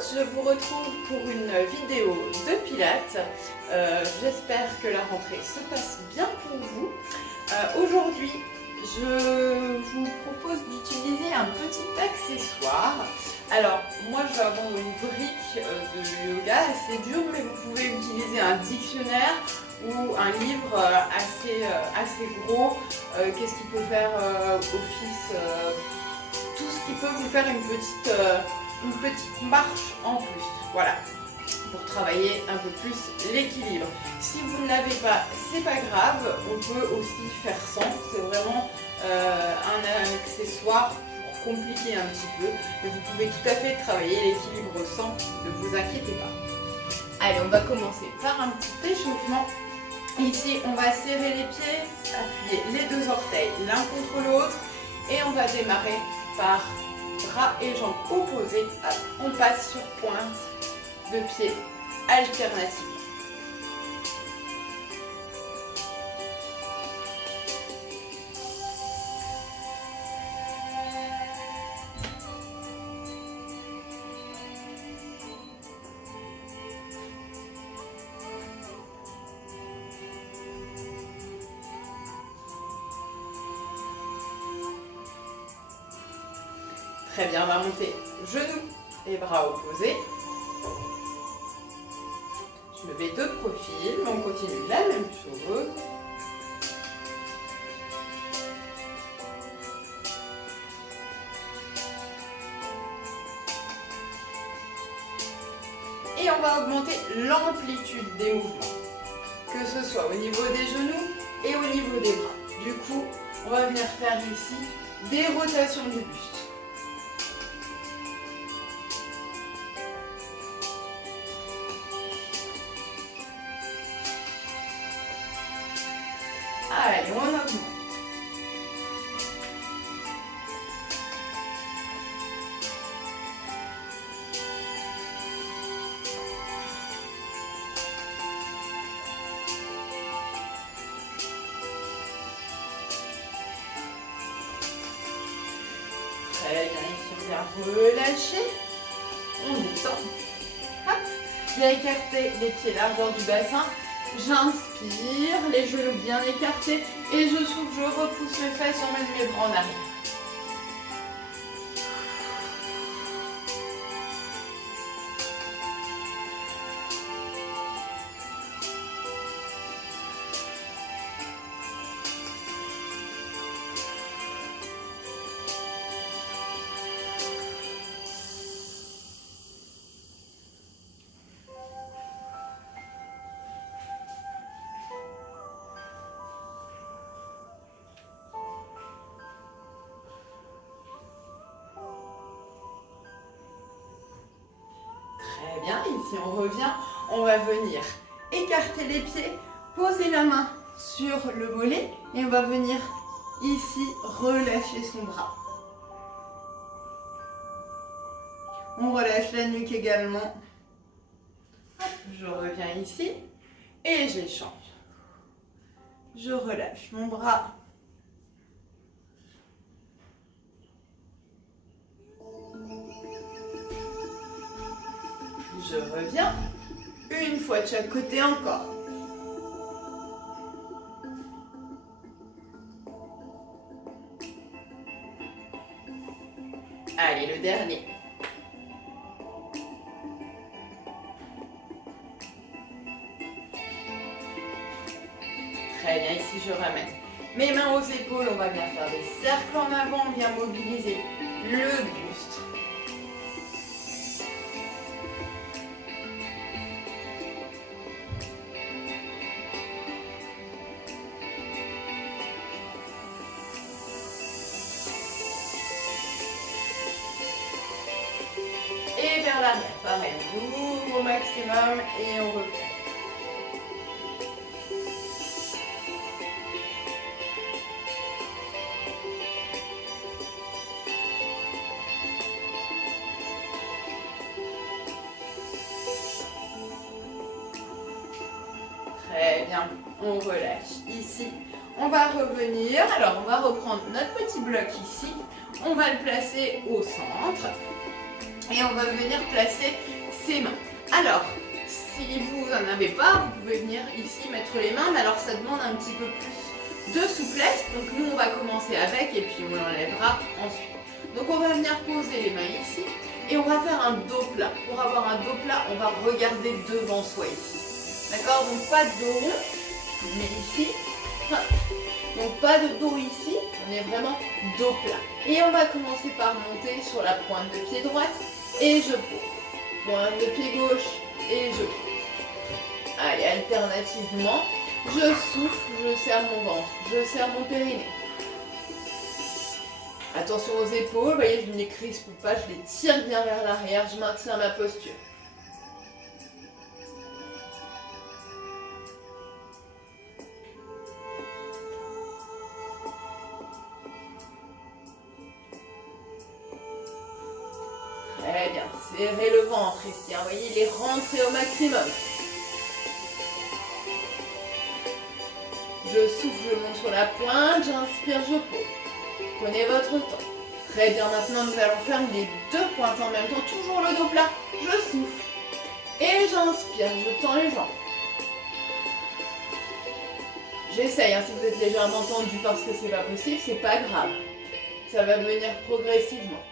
je vous retrouve pour une vidéo de pilates. J'espère que la rentrée se passe bien pour vous. Aujourd'hui, je vous propose d'utiliser un petit accessoire. Alors, moi je vais avoir une brique de yoga assez dure, mais vous pouvez utiliser un dictionnaire ou un livre assez gros. Qu'est-ce qui peut faire office tout ce qui peut vous faire une petite marche en plus, voilà, pour travailler un peu plus l'équilibre. Si vous ne l'avez pas, c'est pas grave, on peut aussi faire sans, c'est vraiment un accessoire pour compliquer un petit peu, mais vous pouvez tout à fait travailler l'équilibre sans, ne vous inquiétez pas. Allez, on va commencer par un petit échauffement. Ici, on va serrer les pieds, appuyer les deux orteils l'un contre l'autre, et on va démarrer par bras et jambes opposés. On passe sur pointe de pied alternative. Très bien, on va monter genoux et bras opposés. Je me mets de profil, on continue la même chose. Et on va augmenter l'amplitude des mouvements, que ce soit au niveau des genoux et au niveau des bras. Du coup, on va venir faire ici des rotations du buste. Allez, on augmente. Très bien, ici on vient relâcher. On descend. Hop. Bien écarter les pieds largeur du bassin. J'inspire, les genoux bien écartés et je souffle, je repousse les fesses, j'emmène mes bras en arrière. Très bien, ici on revient, on va venir écarter les pieds, poser la main sur le mollet et on va venir ici relâcher son bras. On relâche la nuque également. Hop, je reviens ici et j'échange. Je relâche mon bras. Je reviens, une fois de chaque côté encore. Allez, le dernier. Très bien, ici je ramène mes mains aux épaules, on va bien faire des cercles en avant, on vient mobiliser le buste. Et vers l'arrière, pareil, on ouvre au maximum et on refait. Très bien, on relâche ici. On va revenir, alors on va reprendre notre petit bloc ici. On va le placer au centre. Et on va venir placer ses mains. Alors, si vous n'en avez pas, vous pouvez venir ici mettre les mains, mais alors ça demande un petit peu plus de souplesse. Donc nous, on va commencer avec et puis on l'enlèvera ensuite. Donc on va venir poser les mains ici et on va faire un dos plat. Pour avoir un dos plat, on va regarder devant soi ici. D'accord? Donc pas de dos rond, mais ici. Donc pas de dos ici, on est vraiment dos plat. Et on va commencer par monter sur la pointe de pied droite et je pose. Pointe de pied gauche et je pose. Allez, alternativement, je souffle, je serre mon ventre, je serre mon périnée. Attention aux épaules, vous voyez, je ne les crispe pas, je les tire bien vers l'arrière, je maintiens ma posture. Très bien, serrez le ventre ici, vous voyez, il est rentré au maximum. Je souffle, je monte sur la pointe, j'inspire, je pose. Prenez votre temps. Très bien, maintenant nous allons faire les deux pointes en même temps, toujours le dos plat. Je souffle et j'inspire, je tends les jambes. J'essaye, hein, si vous êtes légèrement tendu parce que c'est pas possible, c'est pas grave. Ça va venir progressivement.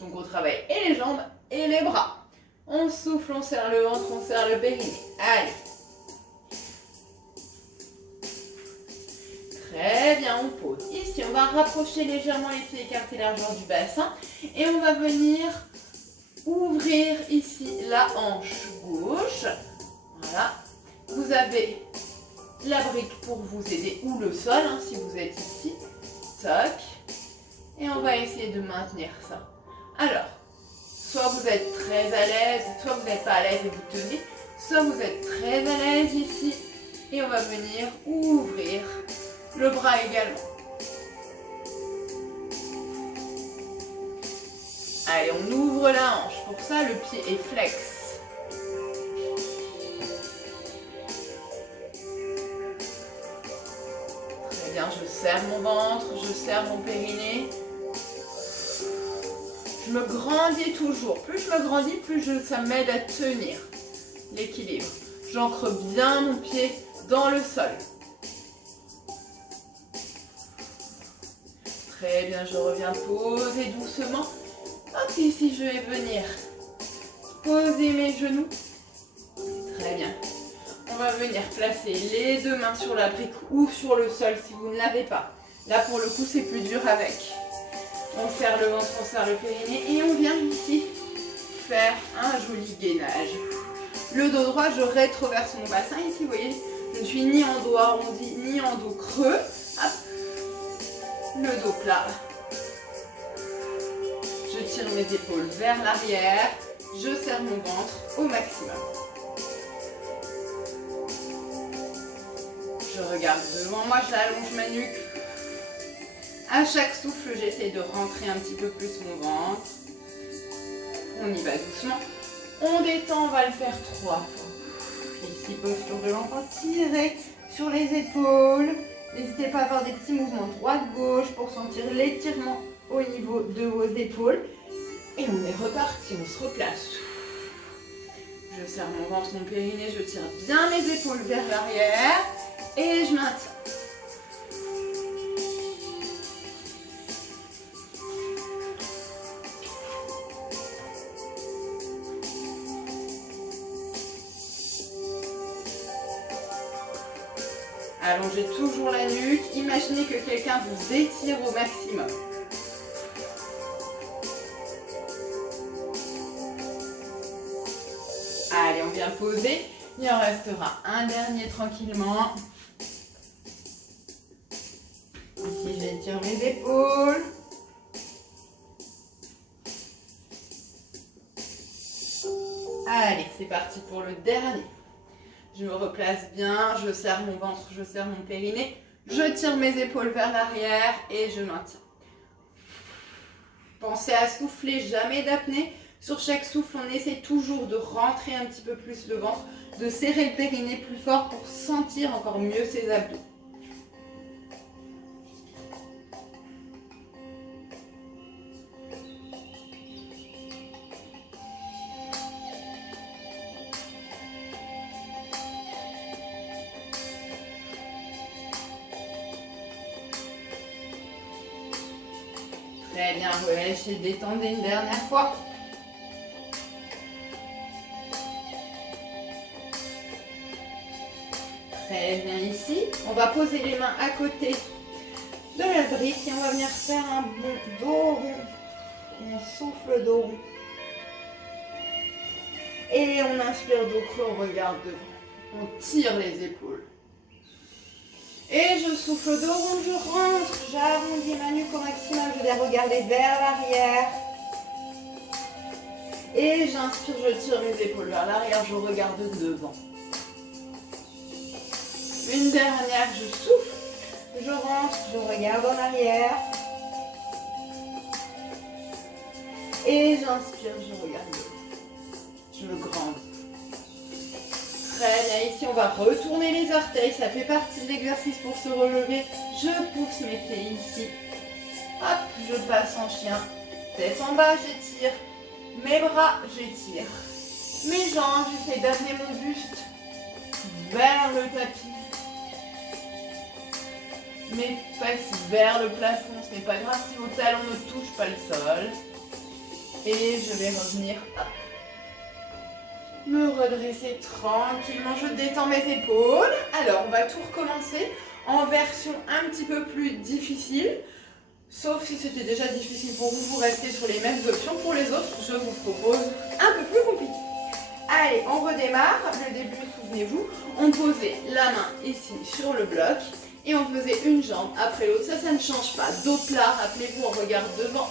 Donc on travaille et les jambes et les bras. On souffle, on serre le ventre, on serre le périnée. Allez. Très bien, on pose. Ici, on va rapprocher légèrement les pieds écartés largeur du bassin. Et on va venir ouvrir ici la hanche gauche. Voilà. Vous avez la brique pour vous aider ou le sol, hein, si vous êtes ici. Toc. Et on va essayer de maintenir ça. Alors, soit vous êtes très à l'aise, soit vous n'êtes pas à l'aise et vous tenez, soit vous êtes très à l'aise ici et on va venir ouvrir le bras également. Allez, on ouvre la hanche. Pour ça, le pied est flex. Très bien, je serre mon ventre, je serre mon périnée. Je me grandis toujours. Plus je me grandis, plus ça m'aide à tenir l'équilibre. J'ancre bien mon pied dans le sol. Très bien, je reviens poser doucement. Hop, ici, je vais venir poser mes genoux. Très bien. On va venir placer les deux mains sur la brique ou sur le sol si vous ne l'avez pas. Là, pour le coup, c'est plus dur avec. On serre le ventre, on serre le périnée et on vient ici faire un joli gainage. Le dos droit, je rétroverse mon bassin ici, vous voyez, je ne suis ni en dos arrondi, ni en dos creux. Hop. Le dos plat. Je tire mes épaules vers l'arrière, je serre mon ventre au maximum. Je regarde devant moi, j'allonge ma nuque. À chaque souffle, j'essaie de rentrer un petit peu plus mon ventre. On y va doucement. On détend, on va le faire 3 fois. Ici, posture de l'enfant, tirez sur les épaules. N'hésitez pas à faire des petits mouvements droite-gauche pour sentir l'étirement au niveau de vos épaules. Et on est reparti, on se replace. Je serre mon ventre, mon périnée, je tire bien mes épaules vers l'arrière et je maintiens. Allongez toujours la nuque. Imaginez que quelqu'un vous étire au maximum. Allez, on vient poser. Il en restera un dernier tranquillement. Ici, j'étire mes épaules. Allez, c'est parti pour le dernier. Je me replace bien, je serre mon ventre, je serre mon périnée. Je tire mes épaules vers l'arrière et je maintiens. Pensez à souffler, jamais d'apnée. Sur chaque souffle, on essaie toujours de rentrer un petit peu plus le ventre, de serrer le périnée plus fort pour sentir encore mieux ses abdos. Très bien, relâchez, détendez une dernière fois. Très bien ici. On va poser les mains à côté de la brique et on va venir faire un bon dos rond. On souffle dos rond. Et on inspire dos creux, on regarde devant. On tire les épaules. Et je souffle dos rond, je rentre, j'arrondis ma nuque au maximum, je vais regarder vers l'arrière. Et j'inspire, je tire mes épaules vers l'arrière, je regarde devant. Une dernière, je souffle, je rentre, je regarde en arrière. Et j'inspire, je regarde devant. Je me grandis. Très bien, ici on va retourner les orteils, ça fait partie de l'exercice pour se relever. Je pousse mes pieds ici. Hop, je passe en chien. Tête en bas, j'étire. Mes bras, j'étire. Mes jambes, j'essaie d'amener mon buste vers le tapis. Mes fesses vers le plafond, ce n'est pas grave si vos talons ne touchent pas le sol. Et je vais revenir, hop, me redresser tranquillement, je détends mes épaules. Alors, on va tout recommencer en version un petit peu plus difficile. Sauf si c'était déjà difficile pour vous, vous restez sur les mêmes options. Pour les autres, je vous propose un peu plus compliqué. Allez, on redémarre. Le début, souvenez-vous, on posait la main ici sur le bloc et on faisait une jambe après l'autre. Ça ne change pas. Dos plat, rappelez-vous, on regarde devant.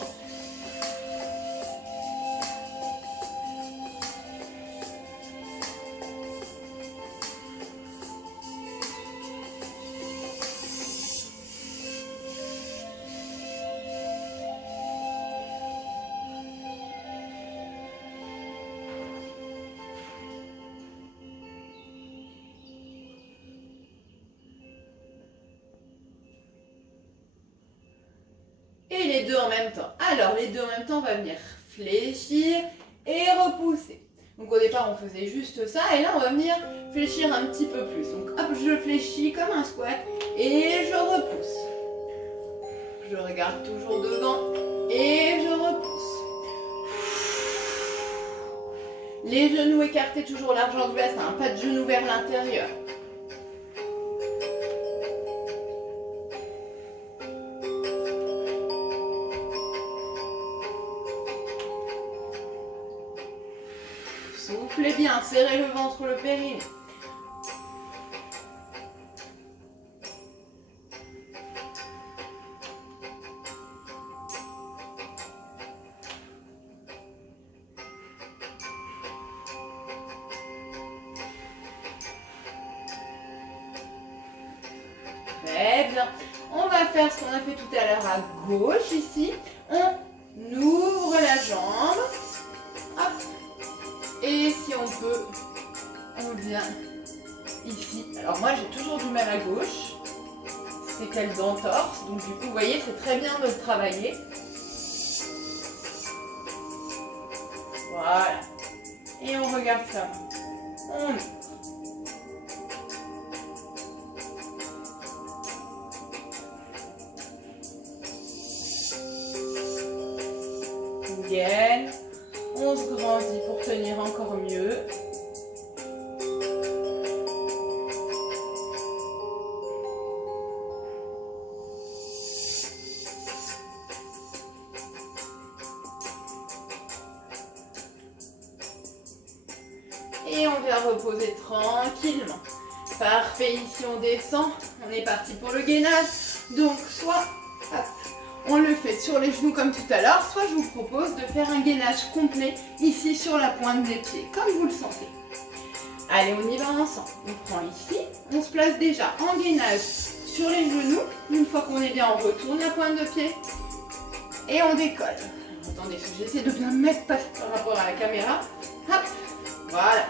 Et les deux en même temps. Alors, les deux en même temps, on va venir fléchir et repousser. Donc, au départ, on faisait juste ça. Et là, on va venir fléchir un petit peu plus. Donc, hop, je fléchis comme un squat et je repousse. Je regarde toujours devant et je repousse. Les genoux écartés, toujours largeur du bassin. Pas de genoux vers l'intérieur. Soufflez bien, serrez le ventre, le périnée. Très bien. On va faire ce qu'on a fait tout à l'heure à gauche ici. On ouvre la jambe. Hop. Et si on peut, on vient ici. Alors moi j'ai toujours du mal à gauche. C'est qu'elle d'entorse. Donc du coup, vous voyez, c'est très bien de le travailler. Voilà. Et on regarde ça. On ouvre. Gaine. On se grandit pour tenir encore mieux. Et on vient reposer tranquillement. Parfait, ici on descend. On est parti pour le gainage. Donc soit hop, on le fait sur les genoux comme tout à l'heure, soit je vous propose de faire un gainage complet ici sur la pointe des pieds, comme vous le sentez. Allez, on y va ensemble. On prend ici, on se place déjà en gainage sur les genoux. Une fois qu'on est bien, on retourne la pointe de pied et on décolle. Attendez, j'essaie de bien mettre par rapport à la caméra. Hop, voilà.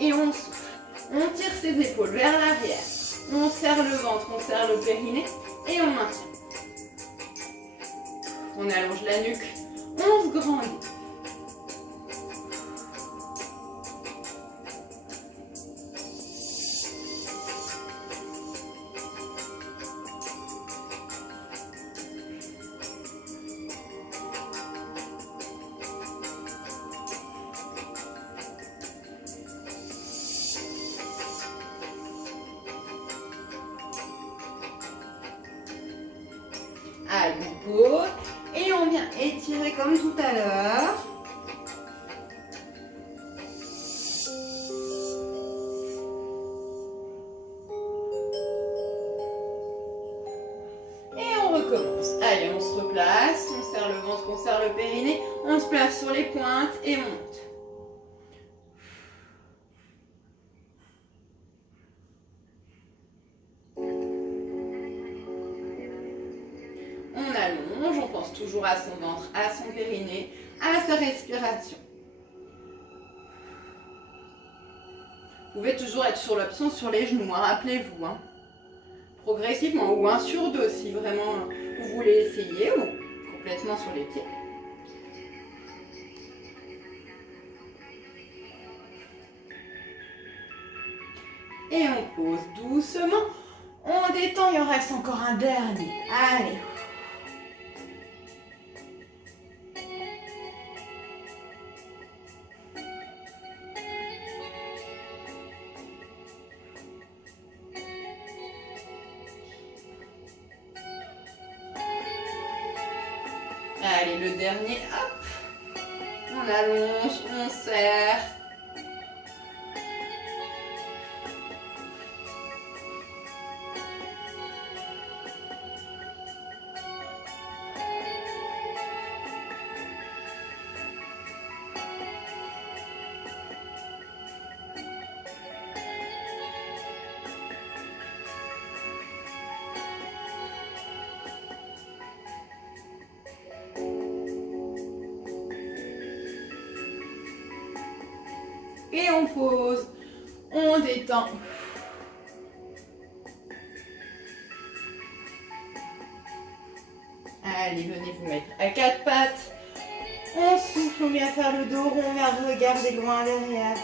Et on souffle. On tire ses épaules vers l'arrière. On serre le ventre, on serre le périnée et on maintient. On allonge la nuque, on se grandit. À nouveau. Et on vient étirer comme tout à l'heure. Et on recommence. Allez, on se replace. On serre le ventre, on serre le périnée. On se place sur les pointes et on monte. On pense toujours à son ventre, à son périnée, à sa respiration. Vous pouvez toujours être sur l'option sur les genoux, hein, rappelez-vous. Hein. Progressivement, ou 1 sur 2 si vraiment vous voulez essayer, ou complètement sur les pieds. Et on pose doucement. On détend, il en reste encore un dernier. Allez. Allez, le dernier, hop, on allonge, on serre. Et on pose, on détend. Allez, venez vous mettre à 4 pattes. On souffle, on vient faire le dos rond, on vient regarder loin derrière.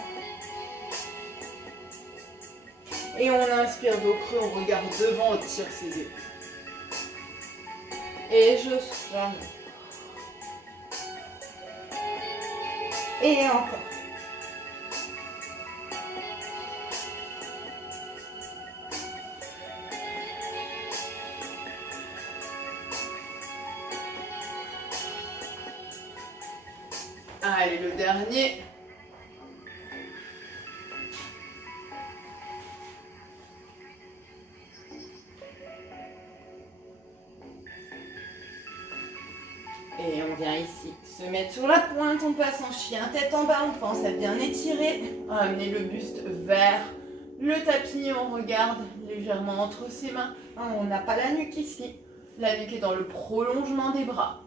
Et on inspire dos creux, on regarde devant, on tire ses épaules. Et je souffle. Et encore. Allez, le dernier. Et on vient ici se mettre sur la pointe, on passe en chien, tête en bas, on pense à bien étirer. Amener le buste vers le tapis, on regarde légèrement entre ses mains. On n'a pas la nuque ici. La nuque est dans le prolongement des bras.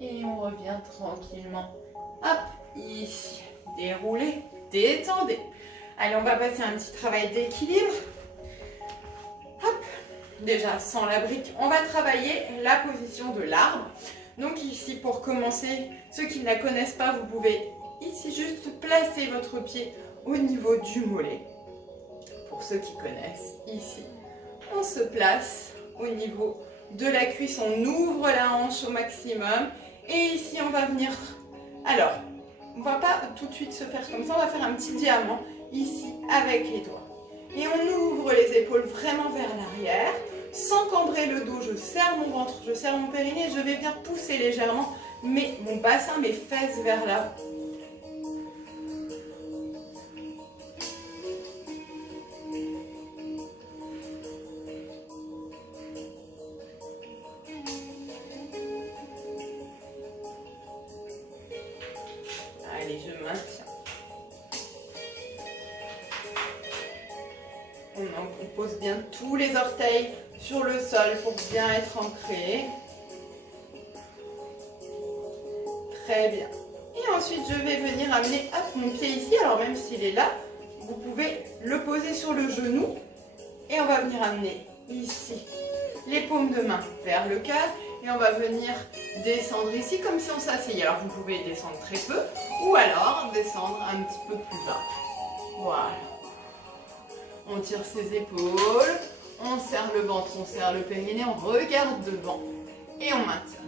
Et on revient tranquillement. Hop, ici. Déroulez, détendez. Allez, on va passer un petit travail d'équilibre. Hop, déjà sans la brique, on va travailler la position de l'arbre. Donc ici, pour commencer, ceux qui ne la connaissent pas, vous pouvez ici juste placer votre pied au niveau du mollet. Pour ceux qui connaissent, ici, on se place au niveau de la cuisse, on ouvre la hanche au maximum. Et ici, on va venir... Alors, on ne va pas tout de suite se faire comme ça, on va faire un petit diamant ici avec les doigts. Et on ouvre les épaules vraiment vers l'arrière, sans cambrer le dos. Je serre mon ventre, je serre mon périnée, je vais bien pousser légèrement mon bassin, mes fesses vers l'avant. pose bien tous les orteils sur le sol pour bien être ancré. Très bien. Et ensuite, je vais venir amener mon pied ici. Alors même s'il est là, vous pouvez le poser sur le genou. Et on va venir amener ici les paumes de main vers le cadre. Et on va venir descendre ici comme si on s'asseyait. Alors vous pouvez descendre très peu ou alors descendre un petit peu plus bas. Voilà. On tire ses épaules, on serre le ventre, on serre le périnée, on regarde devant et on maintient.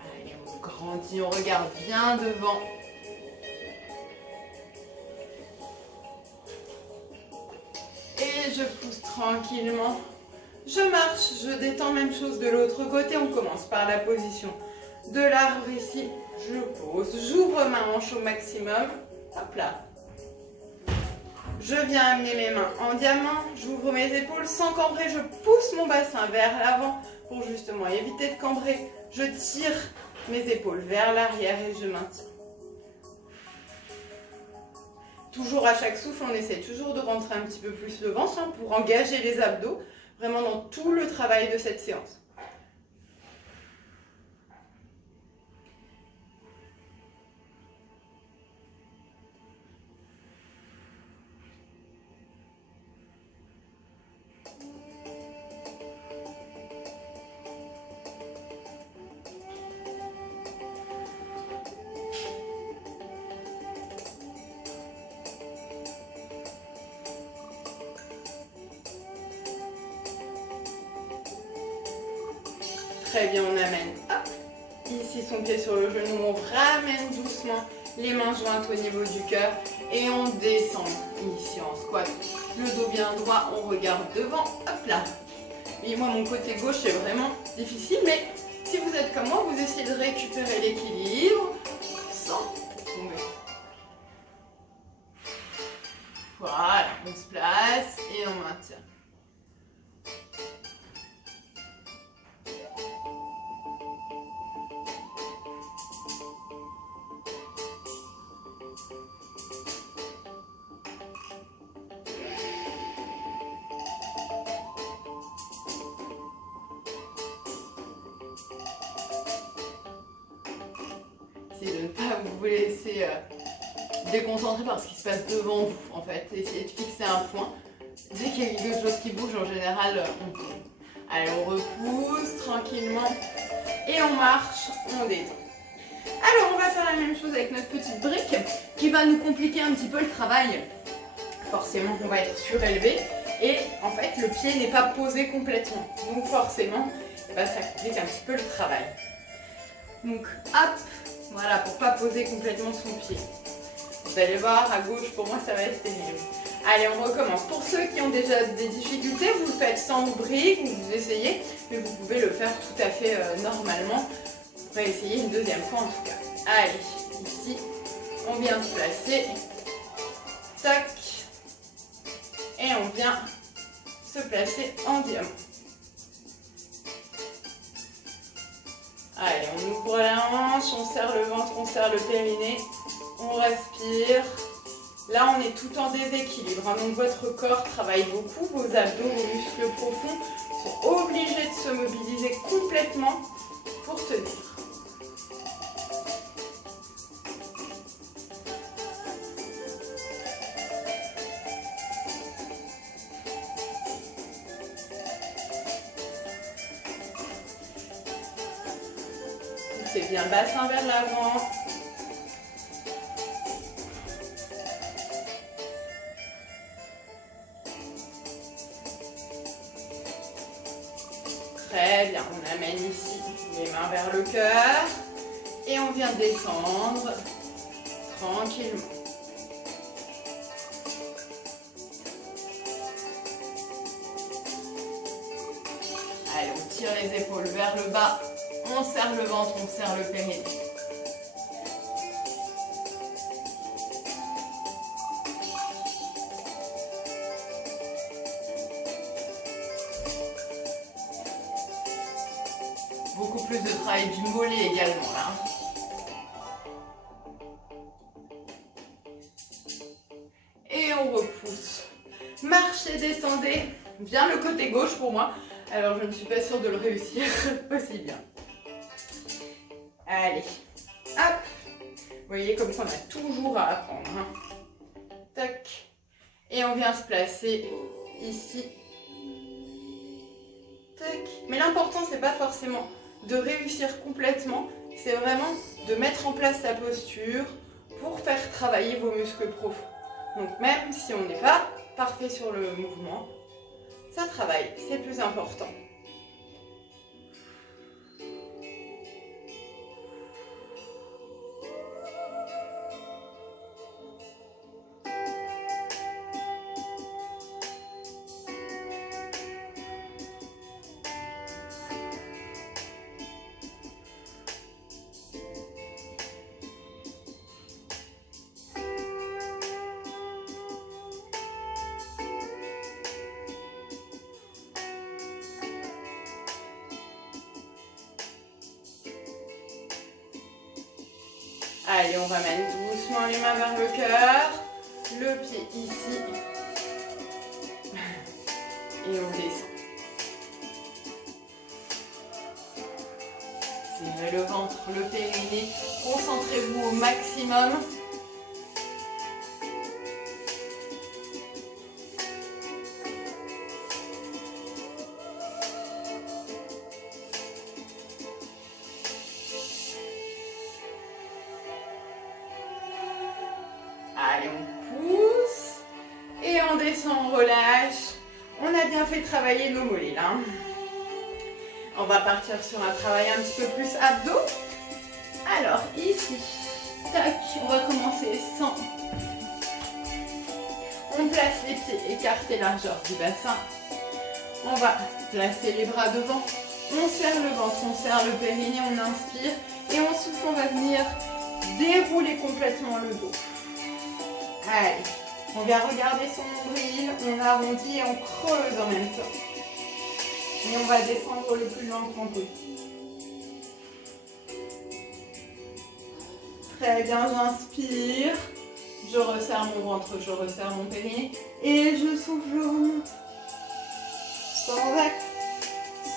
Allez, on grandit, on regarde bien devant. Et je pousse tranquillement. Je marche, je détends, même chose de l'autre côté. On commence par la position de l'arbre ici. Je pose, j'ouvre ma hanche au maximum. Hop là. Je viens amener mes mains en diamant. J'ouvre mes épaules sans cambrer. Je pousse mon bassin vers l'avant pour justement éviter de cambrer. Je tire mes épaules vers l'arrière et je maintiens. Toujours à chaque souffle, on essaie toujours de rentrer un petit peu plus le ventre pour engager les abdos, vraiment dans tout le travail de cette séance. Très bien, on amène ici son pied sur le genou, on ramène doucement les mains jointes au niveau du cœur et on descend ici en squat. Le dos bien droit, on regarde devant, hop là. Et moi, mon côté gauche, c'est vraiment difficile, mais si vous êtes comme moi, vous essayez de récupérer l'équilibre sans tomber. Voilà, on se place et on maintient. De ne pas vous laisser déconcentrer par ce qui se passe devant vous, en fait. Essayez de fixer un point. Dès qu'il y a quelque chose qui bouge, en général, on tourne. Allez, on repousse tranquillement et on marche, on détend. Alors, on va faire la même chose avec notre petite brique qui va nous compliquer un petit peu le travail. Forcément, on va être surélevé et en fait, le pied n'est pas posé complètement. Donc forcément, ça complique un petit peu le travail. Donc, hop! Voilà, pour ne pas poser complètement son pied. Vous allez voir, à gauche, pour moi, ça va être terrible. Allez, on recommence. Pour ceux qui ont déjà des difficultés, vous le faites sans brique, vous essayez, mais vous pouvez le faire tout à fait normalement. On va essayer une deuxième fois en tout cas. Allez, ici, on vient se placer. Tac. Et on vient se placer en diamant. Allez, on ouvre la hanche, on serre le ventre, on serre le périnée, on respire. Là, on est tout en déséquilibre, hein, donc votre corps travaille beaucoup, vos abdos, vos muscles profonds sont obligés de se mobiliser complètement pour tenir. C'est bien, bassin vers l'avant. Très bien, on amène ici les mains vers le cœur et on vient descendre tranquillement. Allez, on tire les épaules vers le bas. On serre le ventre, on serre le périnée. Beaucoup plus de travail du mollet également là. Et on repousse. Marchez, descendez. Bien le côté gauche pour moi. Alors je ne suis pas sûre de le réussir aussi bien. Allez. Hop. Vous voyez comme ça on a toujours à apprendre. Hein. Tac. Et on vient se placer ici. Tac. Mais l'important c'est pas forcément de réussir complètement. C'est vraiment de mettre en place la posture pour faire travailler vos muscles profonds. Donc même si on n'est pas parfait sur le mouvement, ça travaille, c'est le plus important. Allez, on ramène doucement les mains vers le cœur, le pied ici, et on descend. Serrez le ventre, le périnée, concentrez-vous au maximum. Allez, on pousse et on descend, on relâche. On a bien fait travailler nos mollets là. On va partir sur un travail un petit peu plus abdos. Alors ici, tac, on va commencer sans. On place les pieds écartés largeur du bassin. On va placer les bras devant. On serre le ventre, on serre le périnée, on inspire et on souffle, on va venir dérouler complètement le dos. Allez, on vient regarder son nombril, on arrondit et on creuse en même temps. Et on va descendre le plus lentement possible. Très bien, j'inspire. Je resserre mon ventre, je resserre mon périnée. Et je souffle, je remonte.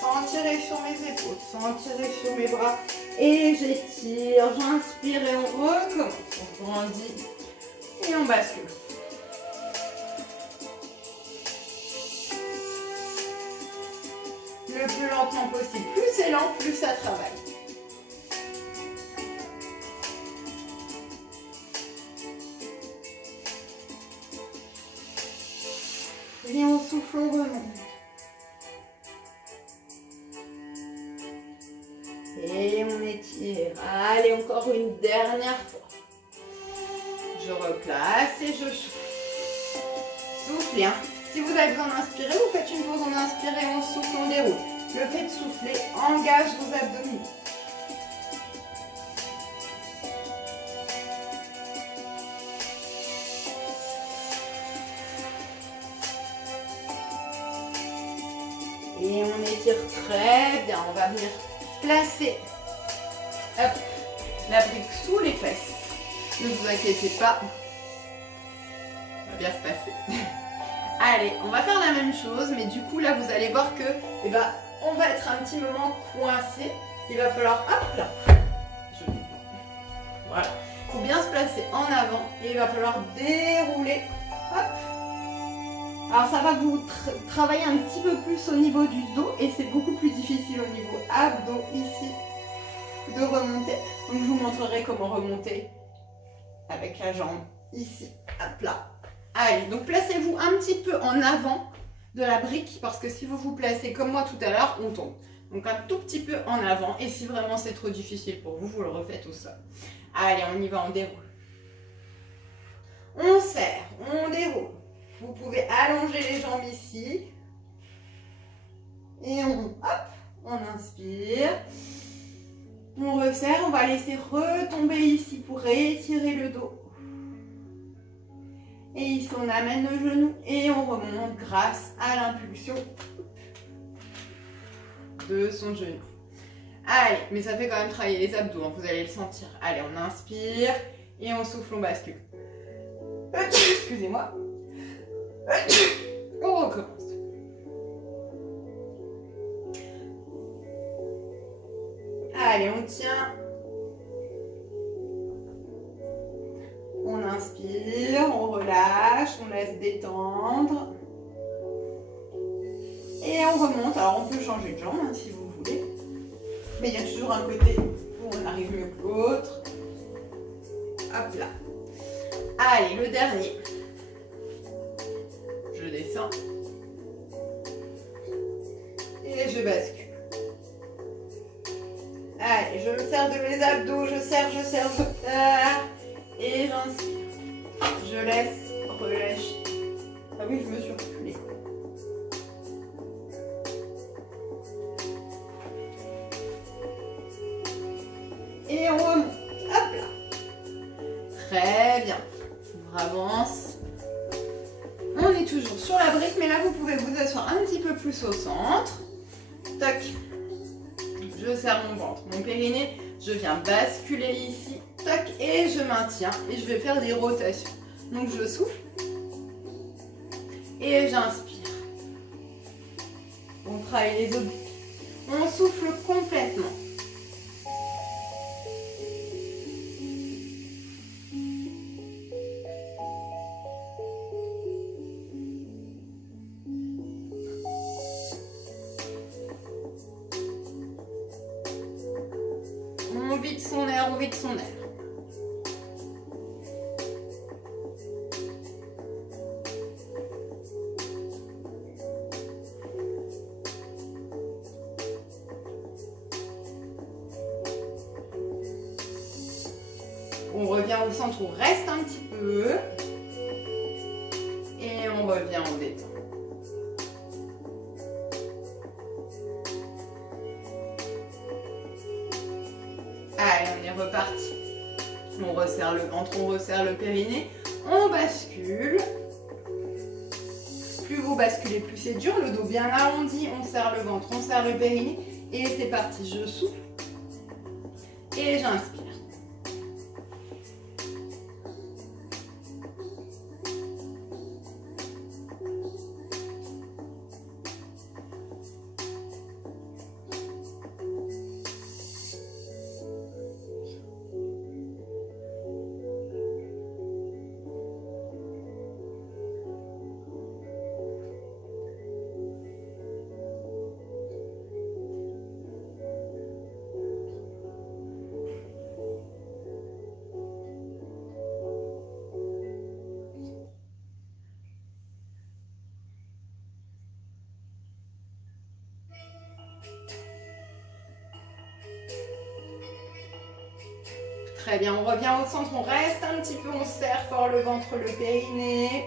Sans tirer sur mes épaules, sans tirer sur mes bras. Et j'étire, j'inspire et on recommence. On grandit. Et on bascule. Le plus lentement possible. Plus c'est lent, plus ça travaille. Et on souffle, on remonte. Et on étire. Allez, encore une dernière fois. Je replace et je souffle. Soufflez. Hein. Si vous avez besoin d'inspirer, vous faites une pause, on inspire et on souffle, on déroule. Le fait de souffler engage vos abdominaux. Et on étire très bien. On va venir placer hop, la brique sous les fesses. Ne vous inquiétez pas, ça va bien se passer. Allez, on va faire la même chose, mais du coup là vous allez voir que on va être un petit moment coincé. Il va falloir, hop là, voilà, il faut bien se placer en avant et il va falloir dérouler, hop. Alors ça va vous travailler un petit peu plus au niveau du dos et c'est beaucoup plus difficile au niveau abdos ici de remonter. Donc je vous montrerai comment remonter avec la jambe ici, hop là. Allez, donc placez-vous un petit peu en avant de la brique parce que si vous vous placez comme moi tout à l'heure, on tombe. Donc un tout petit peu en avant et si vraiment c'est trop difficile pour vous, vous le refaites au sol. Allez, on y va, on déroule. On serre, on déroule. Vous pouvez allonger les jambes ici. Et on inspire. On resserre, on va laisser retomber ici pour étirer le dos. Et ici, on amène le genou et on remonte grâce à l'impulsion de son genou. Allez, mais ça fait quand même travailler les abdos, hein, vous allez le sentir. Allez, on inspire et on souffle, on bascule. Excusez-moi. On recommence. Allez, on tient. On inspire, on relâche, on laisse détendre. Et on remonte. Alors, on peut changer de jambe hein, si vous voulez. Mais il y a toujours un côté où on arrive mieux que l'autre. Hop là. Allez, le dernier. Je descends. Et je bascule. Allez, je me sers de mes abdos. Je serre. Et j'inspire. Je laisse relâcher. Ah oui, je me suis reculée. Et on remonte. Hop là. Très bien. On avance. On est toujours sur la brique, mais là, vous pouvez vous asseoir un petit peu plus au centre. Tac. Je serre mon ventre, mon périnée. Je viens basculer ici. Tac. Et je maintiens. Et je vais faire des rotations. Donc, je souffle. Et j'inspire. On travaille les obliques. On souffle complètement. On vide son air, on vide son air. On revient au centre, on reste un petit peu. Et on revient en détente. Allez, on est reparti. On resserre le ventre, on resserre le périnée. On bascule. Plus vous basculez, plus c'est dur. Le dos bien arrondi. On serre le ventre, on serre le périnée. Et c'est parti. Je souffle. Et j'inspire. Très bien, on revient au centre, on reste un petit peu, on serre fort le ventre, le périnée.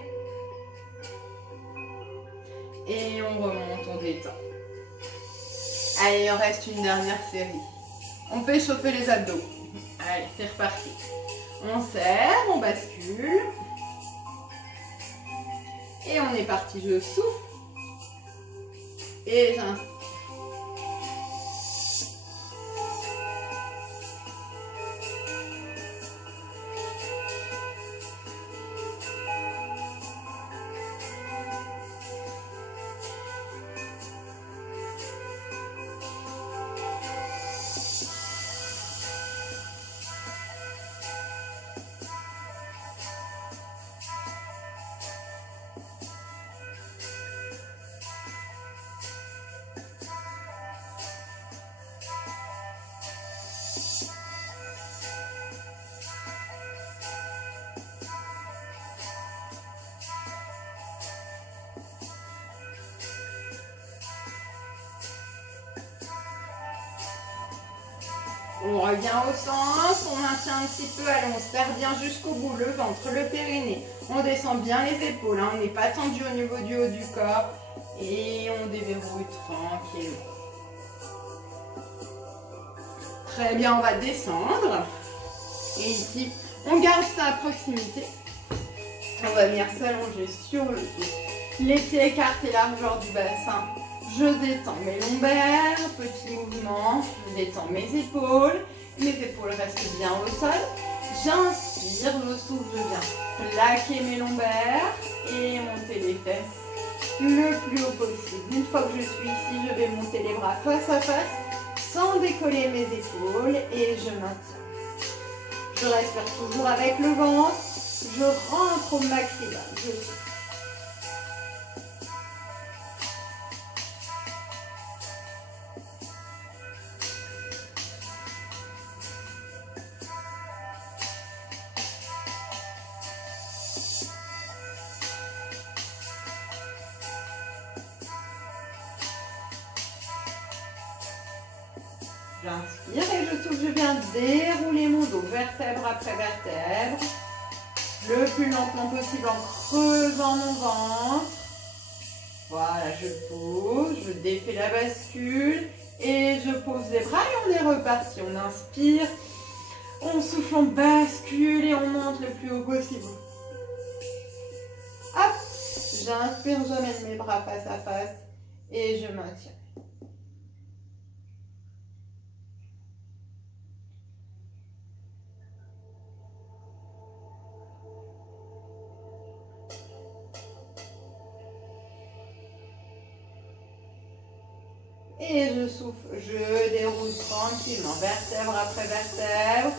Et on remonte, on détend. Allez, il en reste une dernière série. On peut chauffer les abdos. Allez, c'est reparti. On serre, on bascule. Et on est parti, je souffle. Et j'inspire. On revient au centre, on maintient un petit peu, allez, on serre bien jusqu'au bout, le ventre, le périnée. On descend bien les épaules, hein, on n'est pas tendu au niveau du haut du corps. Et on déverrouille tranquillement. Très bien, on va descendre. Et ici, on garde ça à proximité. On va venir s'allonger sur le dos. Les pieds écartés, largeur du bassin. Je détends mes lombaires, petit mouvement. ventre, je détends mes épaules restent bien au sol. J'inspire, je souffle, je viens plaquer mes lombaires et monter les fesses le plus haut possible. Une fois que je suis ici, je vais monter les bras face à face sans décoller mes épaules et je maintiens. Je respire toujours avec le ventre, je rentre au maximum. Je souffle. J'inspire et je souffle, je viens dérouler mon dos, vertèbre après vertèbre, le plus lentement possible en creusant mon ventre. Voilà, je pose, je défais la bascule et je pose les bras et on est reparti. On inspire, on souffle, on bascule et on monte le plus haut possible. Hop, j'inspire, j'amène mes bras face à face et je maintiens. Et je souffle, je déroule tranquillement, vertèbre après vertèbre.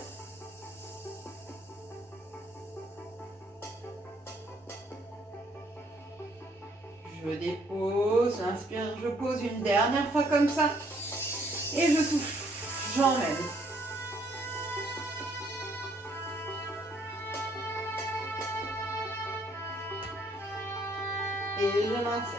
Je dépose, j'inspire, je pose une dernière fois comme ça. Et je souffle, j'emmène. Et je maintiens.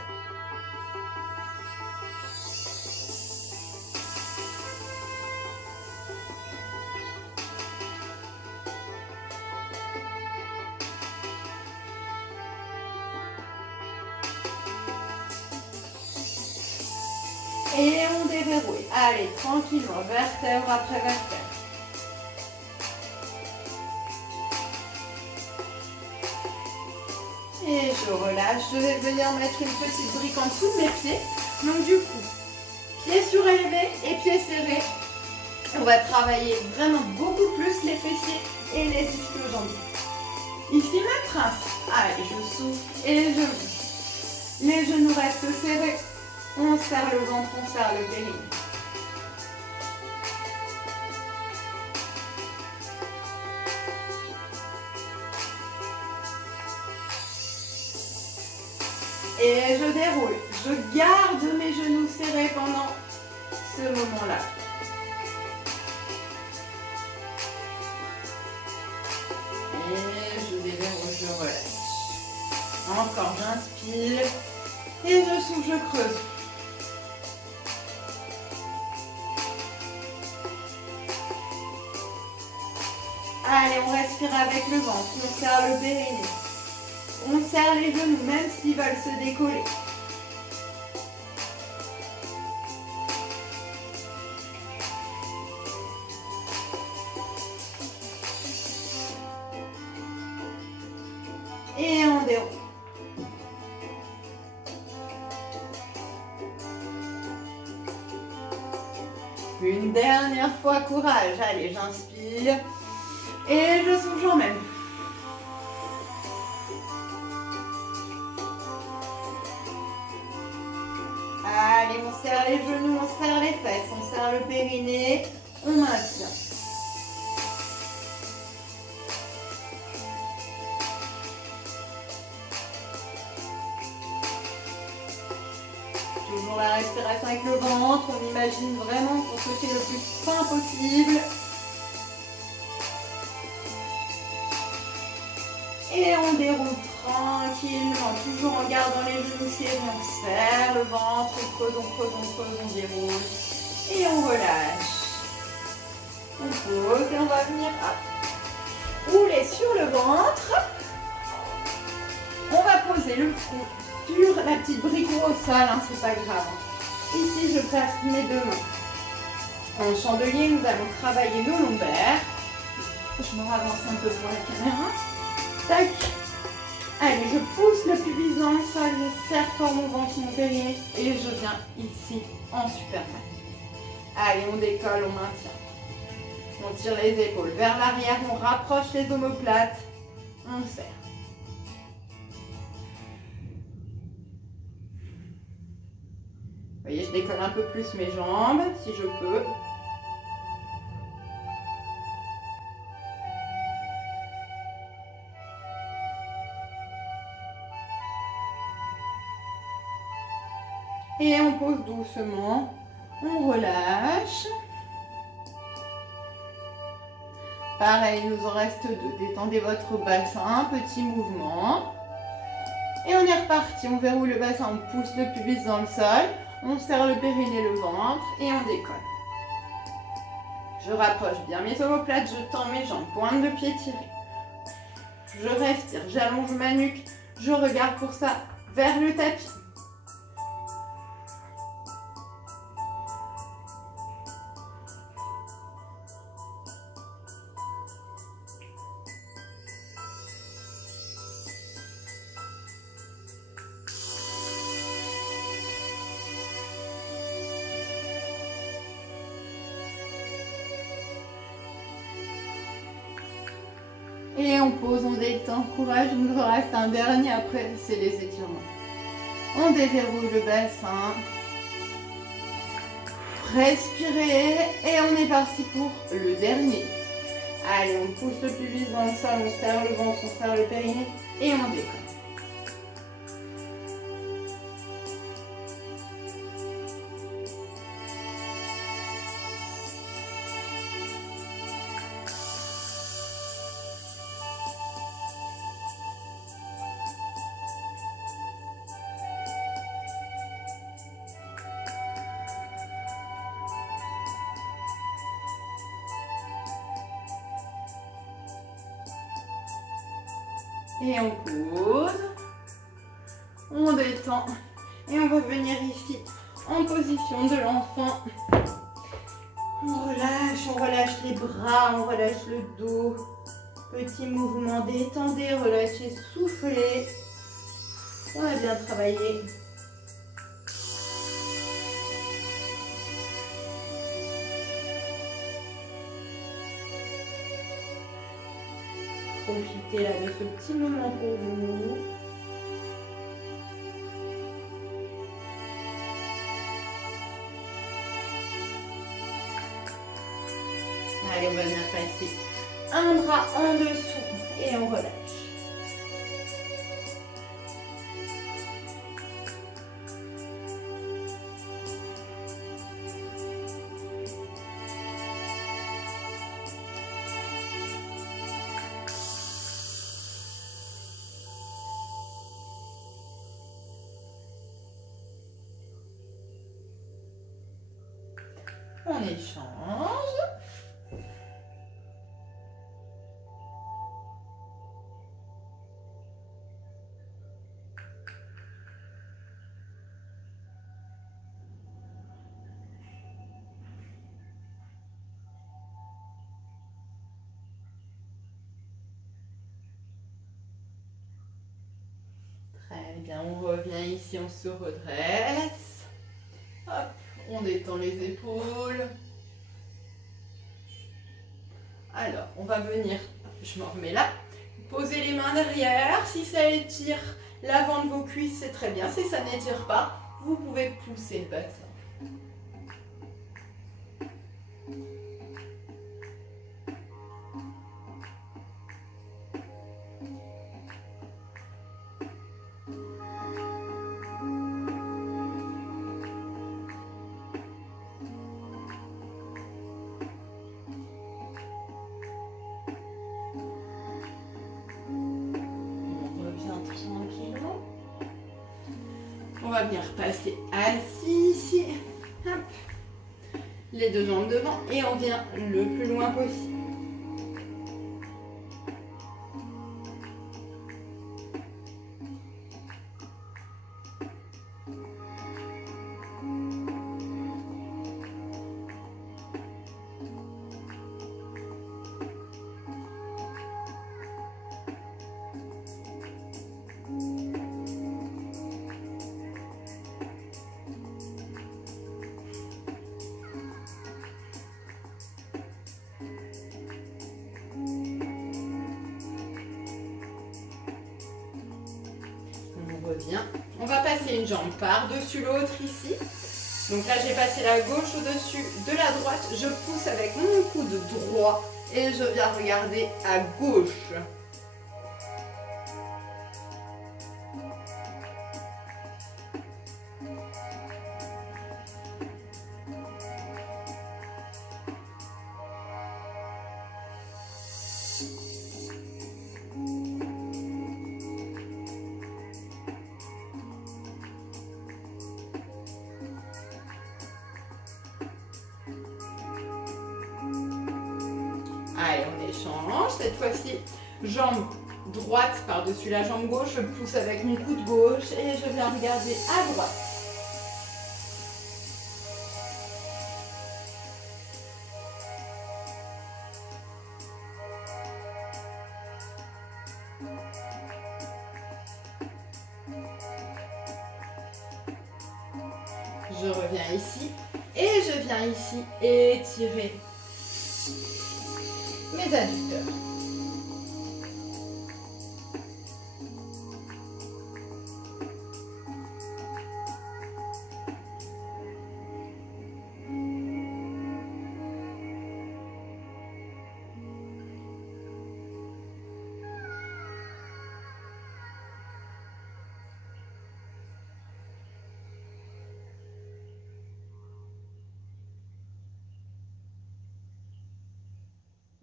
Et on déverrouille. Allez, tranquillement, vertèbre après vertèbre. Et je relâche. Je vais venir mettre une petite brique en dessous de mes pieds. Donc du coup, pieds surélevés et pieds serrés. On va travailler vraiment beaucoup plus les fessiers et les ischio-jambiers. Ici, ma prince. Allez, je souffle et je monte. Les genoux restent serrés. On serre le ventre, on serre le périnée. Et je déroule. Je garde mes genoux serrés pendant ce moment-là. Et je déverrouille, je relâche. Encore, j'inspire. Et je souffle, je creuse. Allez, on respire avec le ventre, on serre le périnée. On serre les genoux, même s'ils veulent se décoller. Et on déroule. Une dernière fois, courage. Allez, j'inspire. Et je souffle, j'emmène. Allez, on serre les genoux, on serre les fesses, on serre le périnée, on maintient. Toujours la respiration avec le ventre, on imagine vraiment qu'on se fait le plus fin possible. Et on déroule tranquillement, toujours en gardant les genoux serrés, on serre le ventre, on creuse, on déroule. Et on relâche. On pose et on va venir rouler sur le ventre. On va poser le front sur la petite brique au sol, hein, c'est pas grave. Ici, je place mes deux mains. En chandelier, nous allons travailler nos lombaires. Je me ravance un peu pour la caméra. Tac. Allez, je pousse le pubis dans le sol, je serre fort mon ventre, mon périnée et je viens ici en Superman. Allez, on décolle, on maintient. On tire les épaules vers l'arrière, on rapproche les omoplates, on serre. Vous voyez, je décolle un peu plus mes jambes, si je peux. Et on pose doucement, on relâche. Pareil, il nous en reste deux. Détendez votre bassin, petit mouvement. Et on est reparti, on verrouille le bassin, on pousse le pubis dans le sol. On serre le périnée, le ventre et on décolle. Je rapproche bien mes omoplates, je tends mes jambes, pointe de pied tirée. Je respire, j'allonge ma nuque, je regarde pour ça vers le tapis. Et on pose, on détend, courage, il nous en reste un dernier, après c'est les étirements. On déverrouille le bassin. Respirez et on est parti pour le dernier. Allez, on pousse le pubis dans le sol, on serre le ventre, on serre le périnée et on décolle. Et on pose, on détend et on va venir ici en position de l'enfant. On relâche les bras, on relâche le dos. Petit mouvement, détendez, relâchez, soufflez. On a bien travaillé. Profitez là de ce petit moment pour vous. Allez, on va venir passer un bras en dessous et on relâche. On échange. Très bien, on revient ici, on se redresse. Hop, on détend les épaules. Alors, on va venir, je m'en remets là. Posez les mains derrière. Si ça étire l'avant de vos cuisses, c'est très bien. Si ça n'étire pas, vous pouvez pousser le bassin. On va venir passer assis ici. Hop. Les deux jambes devant et on vient le plus loin possible. reviens. On va passer une jambe par-dessus l'autre ici. Donc là, j'ai passé la gauche au-dessus de la droite. Je pousse avec mon coude droit et je viens regarder à gauche. Allez, on échange. Cette fois-ci, jambe droite par-dessus la jambe gauche. Je pousse avec mon coude gauche et je viens regarder à droite. Je reviens ici et je viens ici étirer mes adducteurs.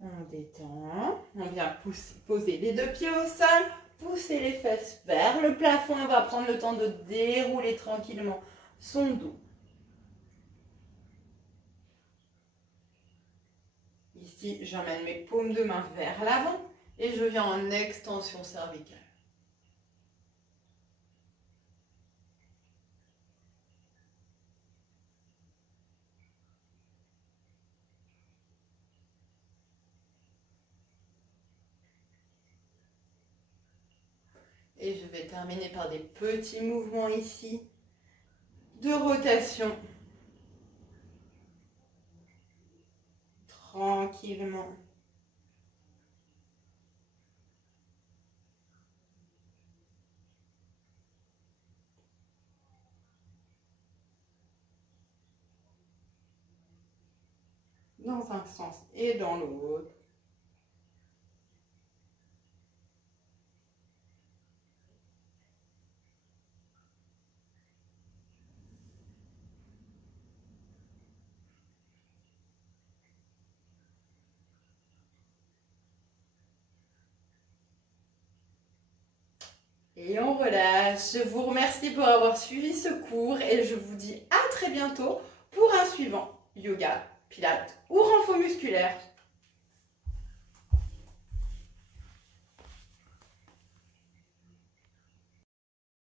On détend, on vient poser les deux pieds au sol, pousser les fesses vers le plafond. On va prendre le temps de dérouler tranquillement son dos. Ici, j'emmène mes paumes de main vers l'avant et je viens en extension cervicale. Et je vais terminer par des petits mouvements ici de rotation. Tranquillement. Dans un sens et dans l'autre. Et on relâche. Je vous remercie pour avoir suivi ce cours et je vous dis à très bientôt pour un suivant yoga, pilates ou renfort musculaire.